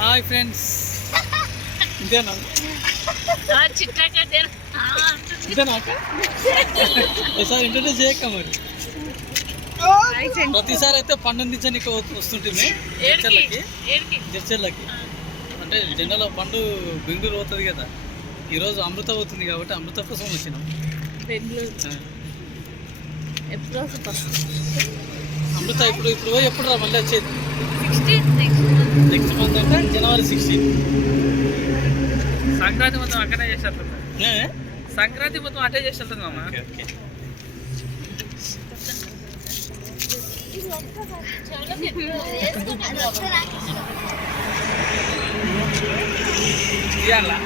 Hi friends. ఈసారి introduce చేయక మరి. ప్రతిసారి అయితే పండు దించడానికి వస్తుంటుంది. జడ్చర్లకి? అంటే జనరల్ పండు బెంగళూరు పోతుంది కదా. ఈరోజు అమృత పోతుంది కాబట్టి అమృత కోసం వచ్చినాం. బెంగళూరు. ఎప్పుడు ఫస్ట్ అమృత ఇప్పుడు ఇప్పుడు పోయి ఎప్పుడు రా? మళ్ళీ వచ్చేది. సిక్స్టీన్ నెక్స్ట్ మంత్ అంటే జనవరి సిక్స్టీన్ సంక్రాంతి మొత్తం అక్కడే చేసేస్తుంది సంక్రాంతి మొత్తం అటే చేసేస్తుంది మామ ఓకే ఓకే. ఇవ్వాలా